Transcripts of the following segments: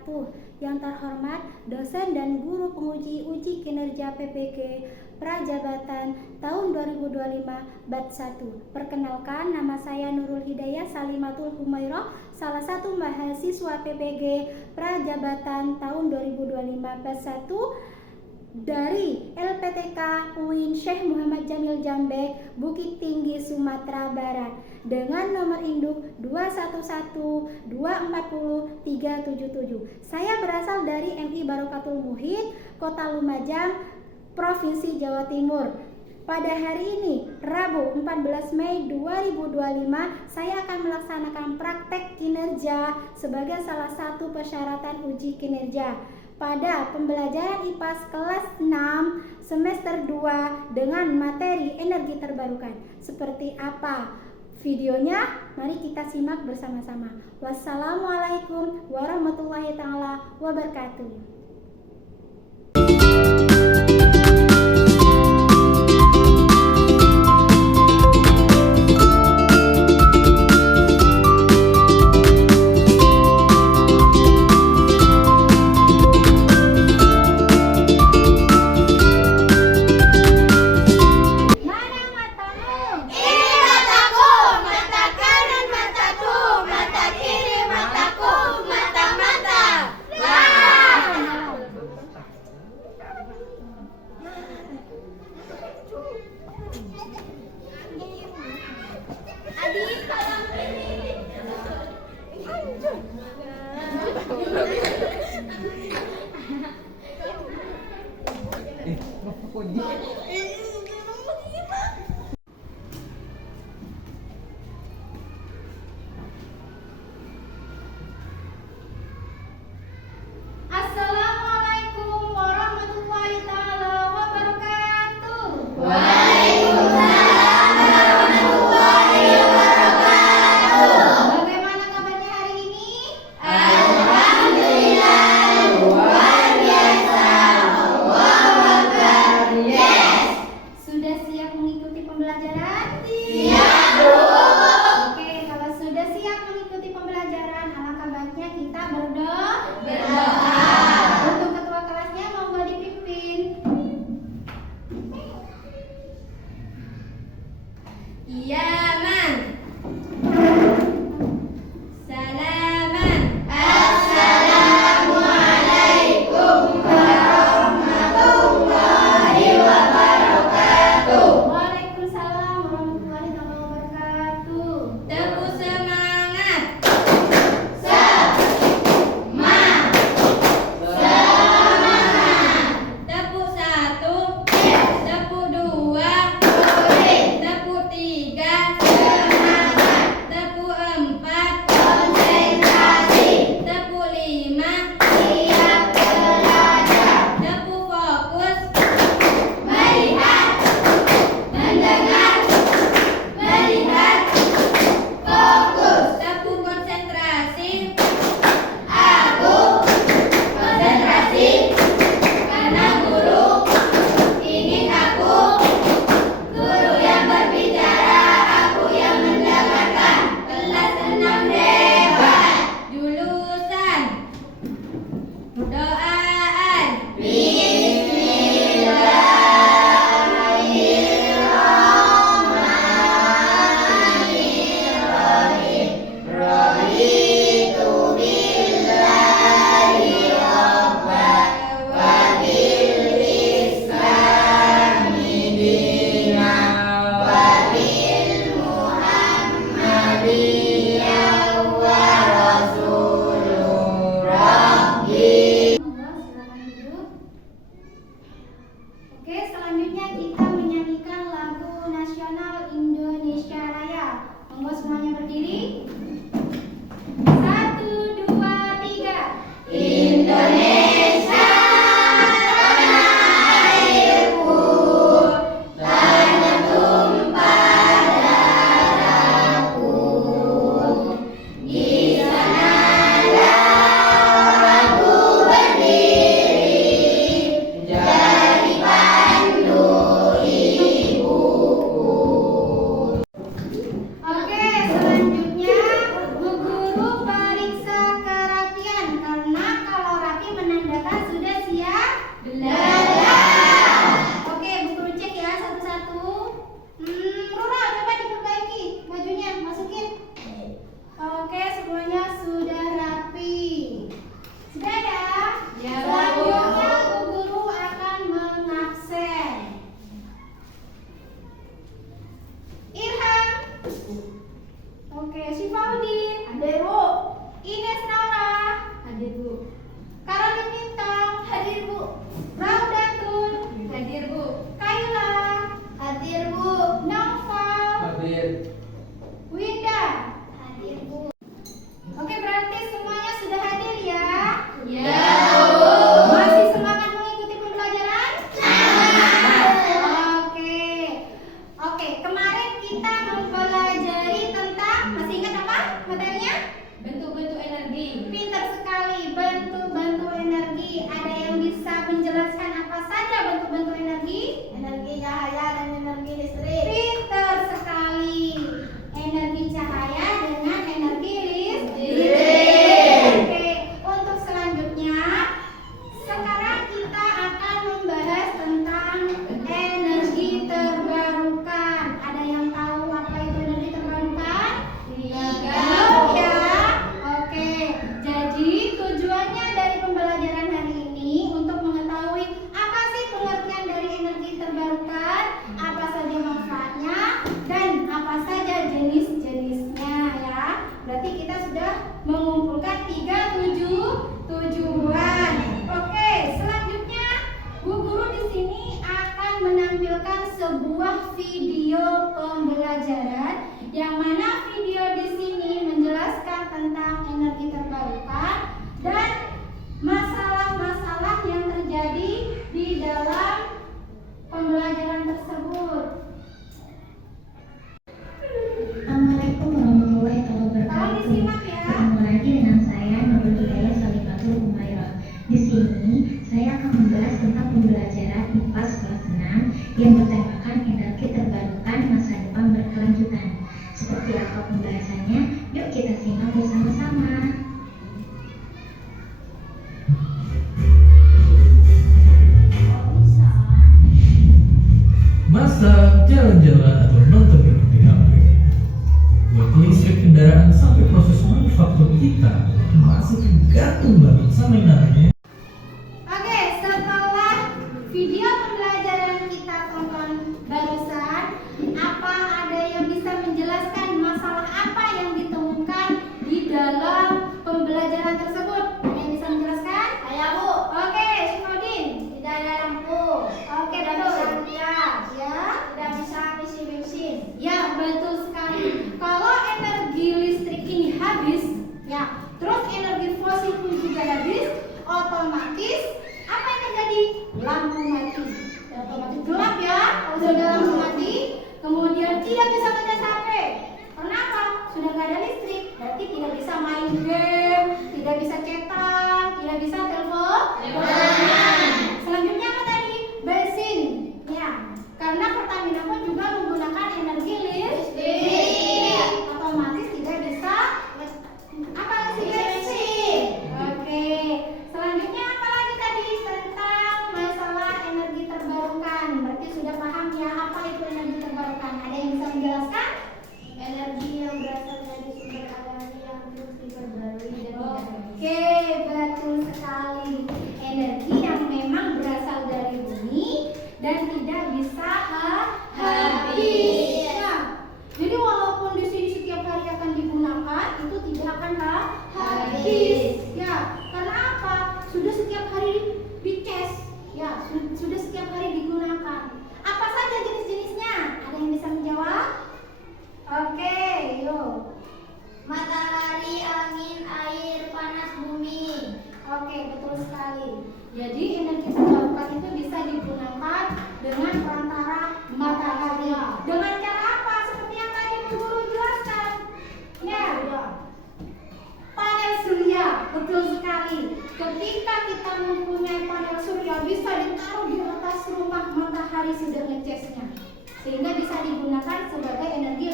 wabarakatuh. Yang terhormat dosen dan guru penguji uji kinerja PPG Prajabatan tahun 2025 Bat 1. Perkenalkan, nama saya Nurul Hidayah Salimatul Humairah, salah satu mahasiswa PPG Prajabatan tahun 2025 Bat 1 dari LPTK UIN Syekh Muhammad Jamil Jambek, Bukit Tinggi, Sumatera Barat, dengan nomor induk 211240377. Saya berasal dari MI Barokatul Muhyin, Kota Lumajang, Provinsi Jawa Timur. Pada hari ini, Rabu 14 Mei 2025, saya akan melaksanakan praktek kinerja sebagai salah satu persyaratan uji kinerja pada pembelajaran IPAS kelas 6 semester 2 dengan materi energi terbarukan. Seperti apa videonya? Mari kita simak bersama-sama. Wassalamualaikum warahmatullahi taala wabarakatuh. Assalamualaikum warahmatullahi taala wabarakatuh. Waalaikumsalam warahmatullahi wabarakatuh. Bagaimana kabarnya hari ini? Alhamdulillah, luar biasa. Allahu Akbar. Yes. Sudah siap mengikuti pembelajaran? Siap, Bu. Oke, kalau sudah siap mengikuti pembelajaran, alangkah baiknya kita berdoa. Untuk ketua kelasnya monggo dipimpin. Iyaman, salaman, assalamualaikum warahmatullahi wabarakatuh. Waalaikumsalam warahmatullahi wabarakatuh. Teguh semangat. Tepuk 1, tepuk 2, tepuk 3, semangat. Tepuk 4, konsentrasi. Tepuk 5, siap belajar. Tepuk fokus, melihat, mendengar, melihat, fokus. Tepuk konsentrasi, aku konsentrasi. Karena guru ingin aku, guru yang berbicara, aku yang mendengarkan. Kelas 6 debat. Julusan doaan. Bismillahirrahmanirrahim. Raditu billahi rabban wa bil islami dinan wa bil muhammadiyya wa rasulun rabbi. Silakan duduk. Oke, selanjutnya kita menyanyikan lagu nasional Indonesia Raya. Monggo semuanya berdiri. 1, 2, 3. Indonesia tanah airku, tanah tumpah darahku. Di sanalah aku berdiri, jadi pandu ibuku. Oke, selanjutnya Bu Guru periksa kerapian karena Masak, jalan-jalan, atau nonton film di HP. Buat listrik kendaraan sampai proses manufaktur kita masih tergantung banget sama yang namanya. Oke, setelah video pembelajaran kita tonton barusan, apa ada yang bisa menjelaskan masalah apa yang ditemukan di dalam pembelajaran tersebut? Ada yang bisa menjelaskan? Saya Bu, Oke, Syukrodin. tidak ada lampu, Oke, tidak betul. bisa ngecas, Ya, tidak bisa ngisi bensin. ya betul sekali. Kalau energi listrik ini habis, ya, terus energi fosil pun juga habis, otomatis apa yang terjadi? Lampu mati. Ya, otomatis gelap ya. Kalau sudah lampu mati, kemudian tidak bisa ngecas HP. Kenapa? Sudah nggak ada listrik, berarti tidak bisa main game, tidak bisa cetak, tidak bisa telepon. Selanjutnya apa tadi? Bensin. Ya, karena Pertamina pun juga menggunakan energi listrik. Otomatis tidak bisa apa sih bensin. Oke. Selanjutnya apa lagi tadi tentang masalah energi terbarukan? Berarti sudah paham ya apa itu energi terbarukan? Ada yang bisa menjelaskan? Energi yang berasal dari sumber alami yang terus diperbarui dan tidak Oke, betul sekali. Energi yang memang berasal dari bumi dan tidak bisa habis. Nah, jadi walaupun di sini setiap hari akan digunakan, itu tidak akan habis. Ya, karena apa? Sudah setiap hari dicas. Ya, sudah setiap hari digunakan. Apa saja jenis-jenisnya? Ada yang bisa menjawab? Oke, yuk. matahari, angin, air, panas, bumi. Oke, betul sekali. Jadi energi terbarukan itu bisa digunakan dengan perantara matahari. Dengan cara apa? Seperti yang tadi Bu Guru jelaskan. Ya, panel surya. Betul sekali. Ketika kita mempunyai panel surya, bisa ditaruh di atas rumah, matahari sudah ngecasnya. Sehingga bisa digunakan sebagai energi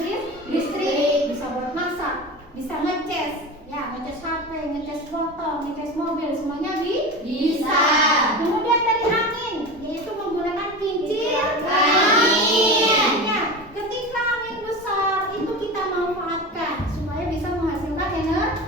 listrik. Bisa buat masak, bisa ngecas. Ya, ngecas HP, ngecas motor, ngecas mobil, semuanya bisa. Kemudian dari angin, yaitu menggunakan kincir angin. Ya, ketika angin besar itu kita manfaatkan supaya bisa menghasilkan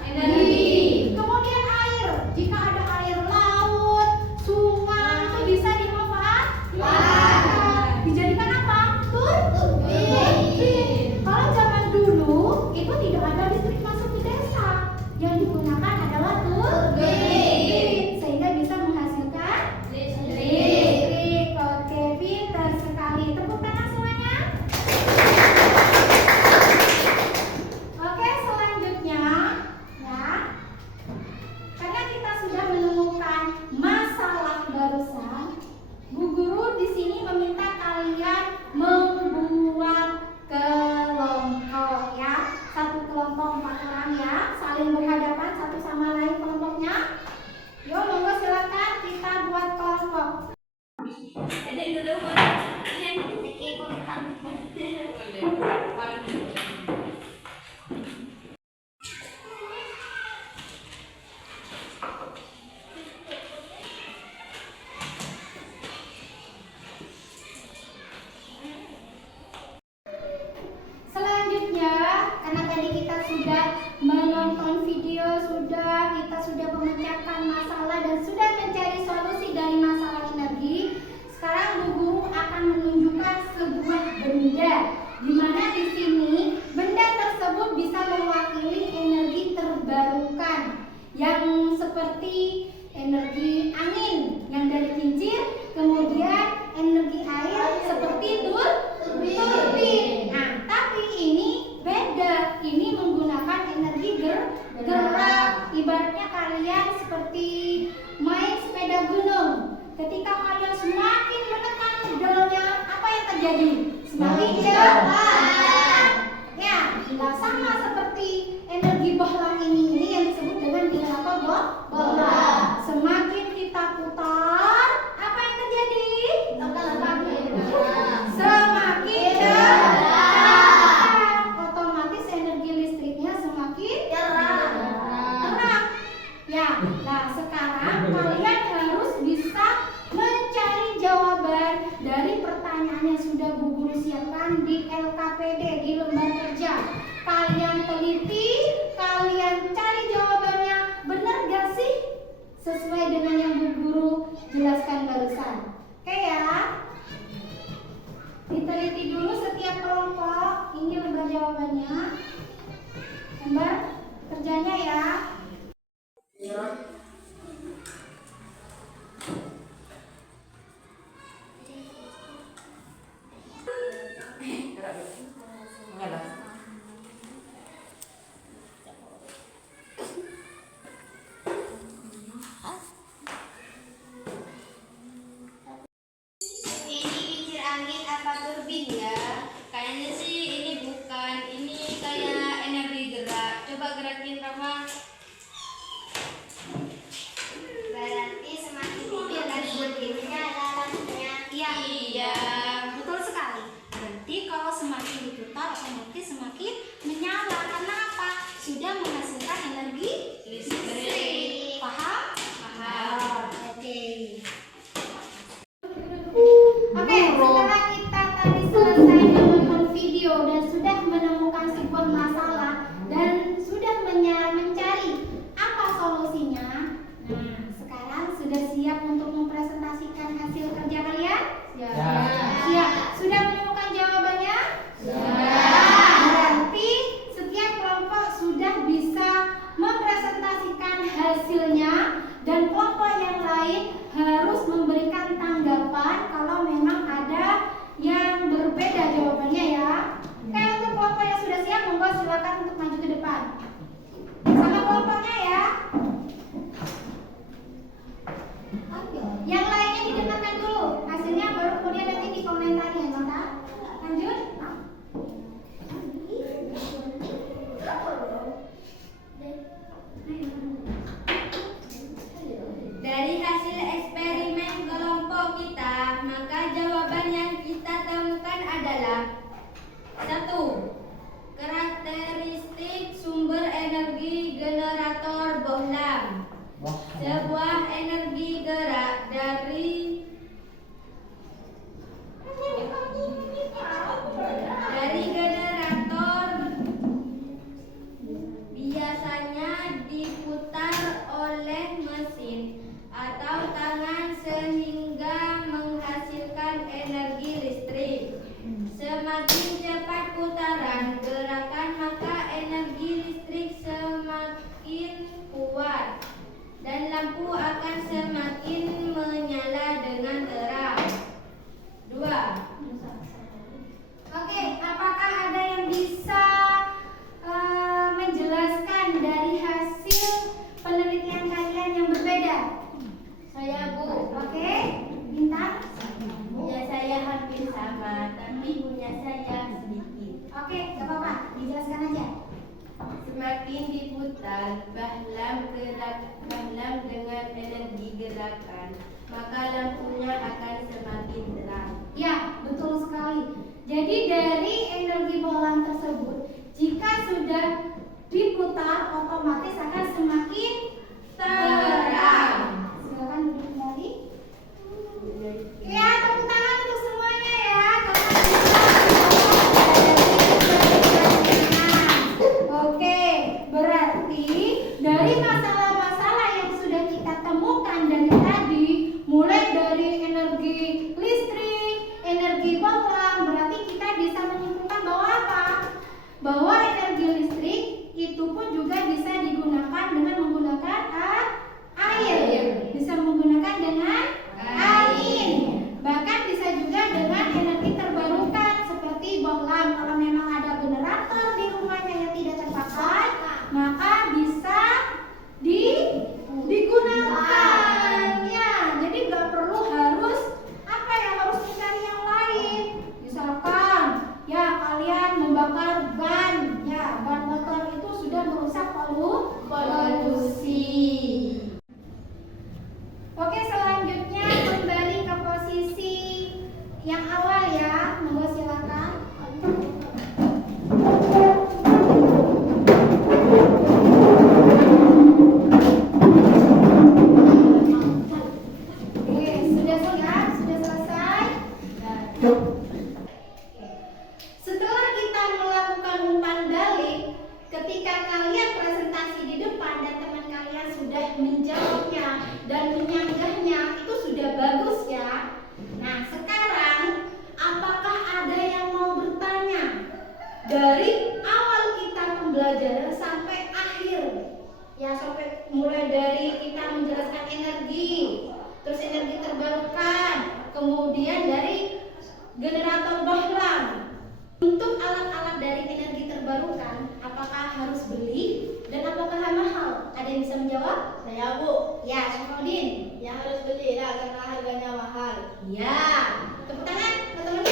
energi. Kemudian air, jika ada air laut, sungai itu bisa dimanfaatkan. Dijadikan apa? Turbin. Kalau zaman dulu itu tidak ada listrik masuk di desa. Yang digunakan adalah turbin sehingga bisa menghasilkan listrik. Oke, pintar sekali. Tepuk tangan semuanya. Oke, selanjutnya ya. Karena kita sudah menemukan masalah barusan, Bu Guru di sini meminta kalian membuat kelompok ya. Satu kelompok 4 orang ya, saling berhadapan satu sama lain kelompoknya. Yuk, monggo silakan kita buat kelompok. Selanjutnya, karena tadi kita sudah menonton video, kita sudah memecahkan masalah dan sudah mencari solusi dari masalah energi. Sekarang Bu Guru akan menunjukkan sebuah benda, di mana di sini benda tersebut bisa mewakili energi terbarukan yang seperti energi angin yang dari kincir, kemudian energi air seperti turbin. Nah, tapi ini beda. Ini menggunakan energi gerak. Ibaratnya kalian seperti main sepeda gunung. Ketika kalian semakin menekan pedalnya, apa yang terjadi? Semakin cepat. Ya, nah sama seperti energi bohlam ini yang disebut dengan nilai apa, bohlam. Semakin kita putar, apa yang terjadi? Semakin cepat. Otomatis energi listriknya semakin terang. Ya, nah sekarang dengan yang Bu Guru jelaskan barusan. Oke ya? Diteliti dulu setiap kelompok. Ini lembar jawabannya. Lembar kerjanya ya. Ini kincir angin apa turbin ya? Kayaknya sih ini bukan. Ini kayak energi gerak. Coba gerakin Rafa. Berarti semakin tinggi akan semakin nyala lampunya. Iya, betul sekali. Berarti kalau semakin diputar otomatis semakin menyala. Karena apa? Sudah menghasilkan energi listrik. Paham? Paham. Oke. Oke, setelah kita tadi selesai menonton video dan sudah menemukan sebuah masalah dan sudah mencari apa solusinya. Nah, sekarang sudah siap untuk mempresentasikan hasil kerja kalian? Siap. Sudah menemukan jawabannya? Berarti setiap kelompok sudah bisa mempresentasikan hasilnya dan kelompok yang lain harus memberikan tanggapan kalau memang ada yang berbeda jawabannya ya. Oke, untuk kelompok yang sudah siap, monggo silakan untuk maju ke depan. Sama kelompoknya ya. Yang lainnya didengarkan dulu hasilnya, baru kemudian nanti dikomentari ya, Nota. Lanjut. Dari hasil eksperimen kelompok kita, maka jawaban yang kita temukan adalah 1. Karakteristik sumber energi generator bohlam. Sebuah energi gerak dari generator biasanya diputar oleh mesin atau tangan sehingga menghasilkan energi listrik. Semakin cepat putaran gerakan, maka energi listrik semakin kuat dan lampu akan semakin menyala dengan terang. 2. Oke, apakah ada yang bisa menjelaskan dari hasil penelitian kalian yang berbeda? Saya Bu. Oke, Bintang. Punya saya hampir sama, tapi punya saya sedikit. Oke, gak apa-apa, dijelaskan aja. Semakin diputar bahlam dengan energi gerakan, maka lampunya akan semakin terang. Ya, betul sekali. Jadi dari energi bohlam tersebut, jika sudah diputar, otomatis akan semakin terang. Silakan duduk kembali. Ya, tepuk tangan untuk semuanya ya. Oke, berarti dari masalah-masalah yang sudah kita temukan dari tadi, mulai dari energi listrik, energi bohlam, berarti kita bisa menyimpulkan bahwa apa? Bahwa energi listrik itu pun juga bisa digunakan dengan menggunakan air. Bisa menggunakan dengan angin. Bahkan bisa juga dengan energi terbarukan seperti bohlam. Kalau memang ada generator di rumahnya yang tidak terpakai, maka bisa digunakan. Ya, jadi nggak perlu harus harus mencari yang lain. Misalkan ya kalian membakar ban, ya ban motor itu sudah merusak polusi. Oke, selanjutnya kembali ke posisi yang awal ya. Monggo silakan. Oke, sudah siap? Sudah selesai? Setelah kita melakukan umpan balik, ketika kalian presentasi di depan dan teman kalian sudah menjawabnya dan Din? Yang harus beli lah karena harganya mahal. Ya, tepuk tangan teman-teman.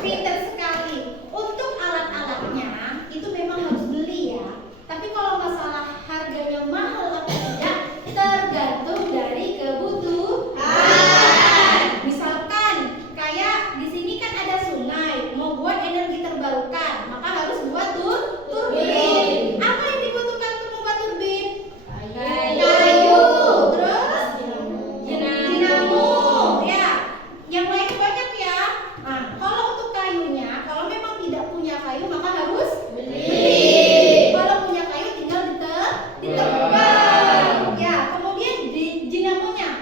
Pinter sekali. Untuk alat-alatnya itu memang harus beli ya. Tapi kalau masalah harganya mahal atau tidak tergantung dari kebutuhan. Misalkan kayak di sini kan ada sungai, mau buat energi terbarukan, maka harus buat turbin. Apa yang dibutuhkan untuk membuat turbin? Kayu, terus dinamo, ya. Yang lain banyak ya. Nah, kalau untuk kayunya, kalau memang tidak punya kayu maka harus beli. Kalau punya kayu tinggal ditebang. Ya, kemudian dinamonya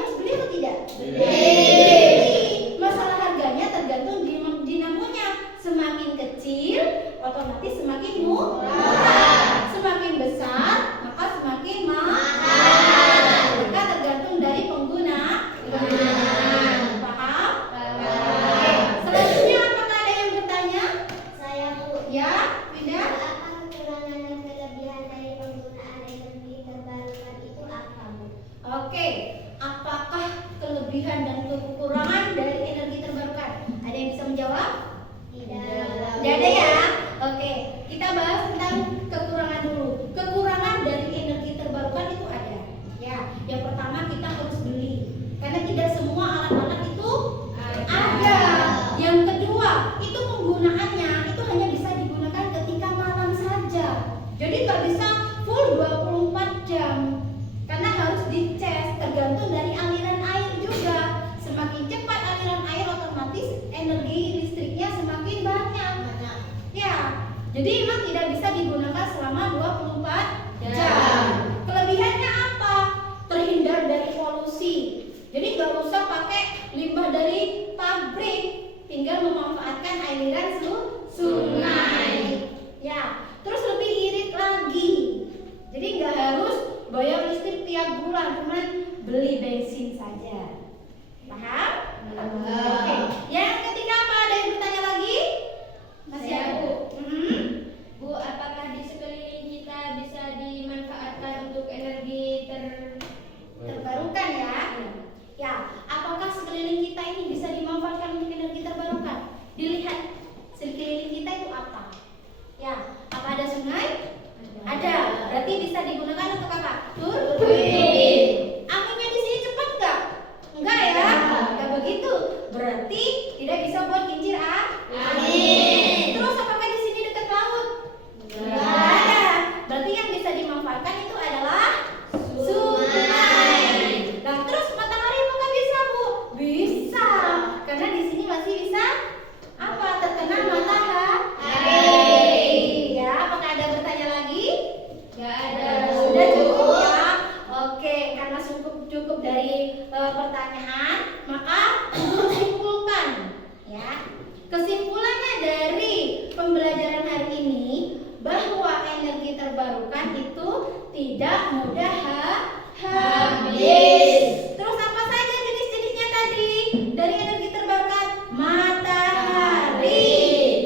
harus beli atau tidak? Beli. Masalah harganya tergantung dinamonya. Semakin kecil, otomatis semakin murah. Semakin besar, maka semakin mahal. Maka tergantung dari pengguna. Paham? Oke. Selanjutnya apakah ada yang bertanya? Saya Bu. Ya, tidak? Apa kekurangan dan kelebihan dari penggunaan energi terbarukan itu apa Bu? Oke. Apakah kelebihan dan kekurangan dari energi terbarukan? Ada yang bisa menjawab? Tidak. Tidak ada ya? Oke, kita bahas tentang kekurangan dulu. Kekurangan dari energi terbarukan itu ada. Ya, yang pertama kita harus beli. Karena tidak semua alat-alat itu ada. Yang kedua, itu penggunaannya itu hanya bisa digunakan ketika malam saja. Jadi nggak bisa full 24 jam. Karena harus dicas, tergantung dari aliran air juga. Semakin cepat aliran air, otomatis energi listriknya semakin banyak. Ya, jadi memang tidak bisa digunakan selama 24 jam. Kelebihannya apa? Terhindar dari polusi. Jadi nggak usah pakai limbah dari pabrik, tinggal memanfaatkan aliran sungai. Ya, terus lebih irit lagi. Jadi nggak harus bayar listrik tiap bulan, cuman beli bensin saja. Paham? Oke. Yang ketiga apa? Ada yang bertanya lagi? Masih Saya, ada? Bu. Bu, apakah di sekeliling kita bisa dimanfaatkan untuk energi terbarukan ya? Ya, apakah sekeliling kita ini bisa dimanfaatkan untuk energi terbarukan? Dilihat sekeliling kita itu apa? Ya, apa ada sungai? Ada. Berarti bisa digunakan untuk apa? Turbin. Anginnya di sini cepat nggak? Enggak ya? Nggak begitu. Berarti tidak bisa buat kincir angin. Terus apakah di sini dekat laut? Nggak ada. Berarti yang bisa dimanfaatkan itu adalah sungai. Nah, terus matahari apakah bisa, Bu? Bisa. Karena di sini masih bisa apa? Terkena matahari. Ya, apakah ada bertanya lagi? Nggak ada. Sudah cukup ya? Oke, karena cukup dari pertanyaan, maka guru simpulkan ya. Kesimpulannya dari pembelajaran hari ini bahwa energi terbarukan itu tidak mudah habis. Terus apa saja jenis-jenisnya tadi? Dari energi terbarukan, matahari,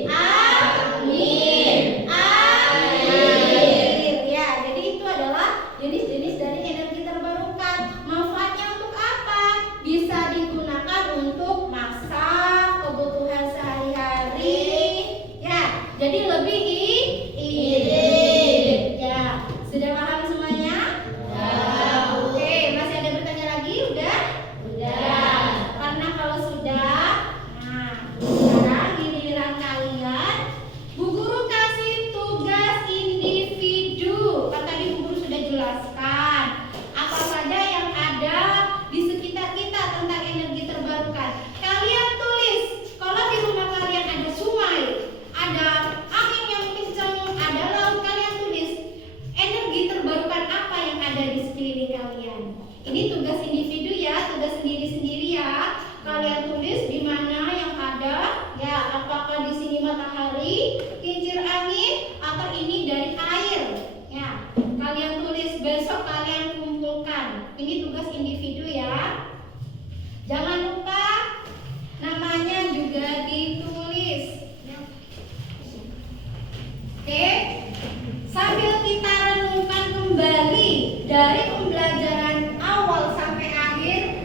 angin, air. Ya, jadi itu adalah jenis-jenis dari energi terbarukan. Manfaatnya untuk apa? Bisa digunakan untuk masak, kebutuhan sehari-hari. Ya, jadi lebih irit. Ya, sudah paham semuanya? Oke, masih ada bertanya lagi? Udah? Karena kalau sudah, nah sekarang giliran kalian. Bu Guru kasih tugas individu. Kan tadi Bu Guru sudah jelaskan apa saja yang ada di sekitar kita tentang energi terbarukan. Kalian tulis. Kalau di rumah kalian ada sungai, ada angin yang kencang, ada laut, kalian tulis energi terbarukan apa yang ada di sekeliling kalian. Ini tugas individu ya, tugas sendiri-sendiri ya. Kalian tulis di mana yang ada, ya apakah di sini matahari, kincir angin, atau ini dari air. Ya, kalian tulis, besok kalian kumpulkan. Ini tugas individu ya. Jangan lupa namanya juga ditulis. Oke, sambil kita renungkan dari pembelajaran awal sampai akhir,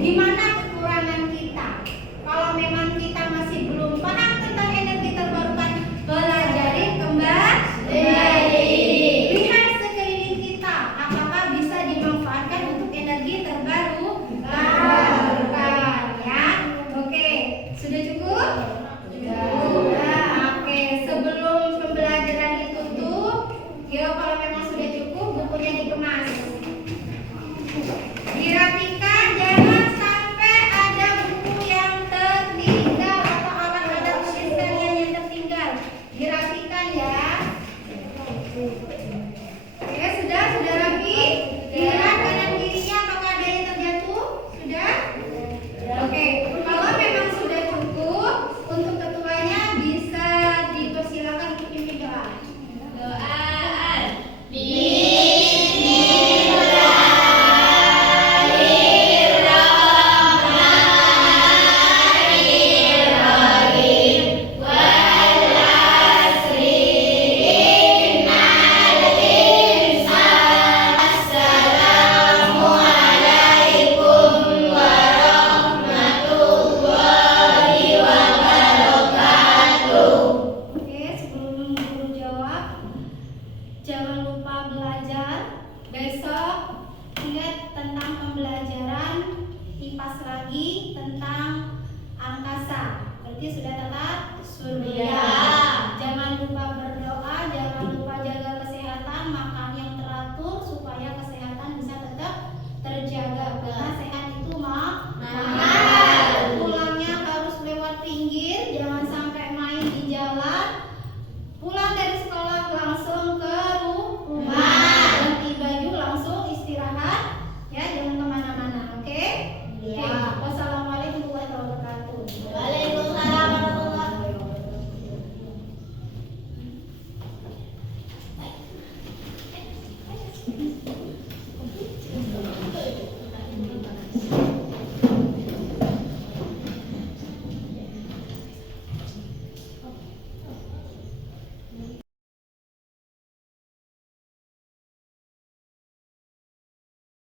di mana kekurangan kita. Kalau memang kita masih belum paham tentang energi terbarukan, pelajari kembali. Lihat sekeliling kita, apakah bisa dimanfaatkan untuk energi terbarukan, ya. Oke, sudah cukup? Sudah. Oke, sebelum pembelajaran ditutup, yuk kalau memang sudah cukup, bukunya dikemas. Dirapikan, jangan sampai ada buku yang tertinggal atau alat-alat tulis kalian yang tertinggal. Dirapikan ya. Oke, sudah rapi. Lihat kanan kirinya apakah ada yang terjatuh? Sudah? Oke, kalau memang sudah cukup, untuk ketuanya bisa dipersilakan untuk pimpin doa. Oke, sebelum guru jawab, jangan lupa belajar. Besok ingat tentang pembelajaran IPAS lagi tentang angkasa. Berarti sudah tetap surya.